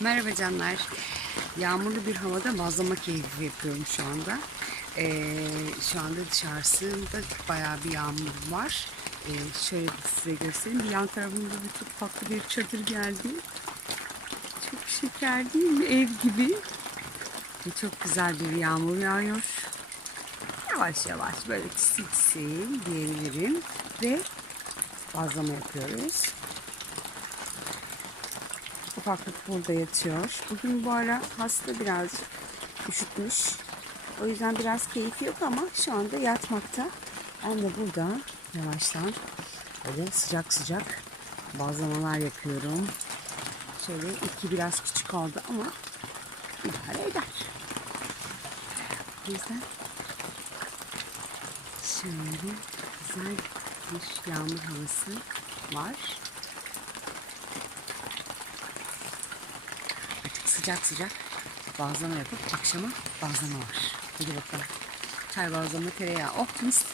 Merhaba canlar. Yağmurlu bir havada bazlama keyfi yapıyorum şu anda. Ee, şu anda dışarısında bayağı bir yağmur var. Ee, şöyle size göstereyim. Bir yan tarafında bir çok farklı bir çadır geldi. Çok şeker değil mi? Ev gibi. Ve çok güzel bir yağmur yağıyor. Yavaş yavaş böyle çisi çisi diyebilirim. Ve bazlama yapıyoruz. Ufaklık burada yatıyor. Bugün bu ara hasta birazcık üşütmüş. O yüzden biraz keyfi yok ama şu anda yatmakta. Ben de burada yavaştan böyle sıcak sıcak bazlamalar yapıyorum. Şöyle iki biraz küçük oldu ama idare eder. O yüzden şöyle güzel bir yağmur havası var. Sıcak sıcak bazlama yapıp akşama bazlama var. Hadi bakalım. Çay bazlama tereyağı. Oh mis.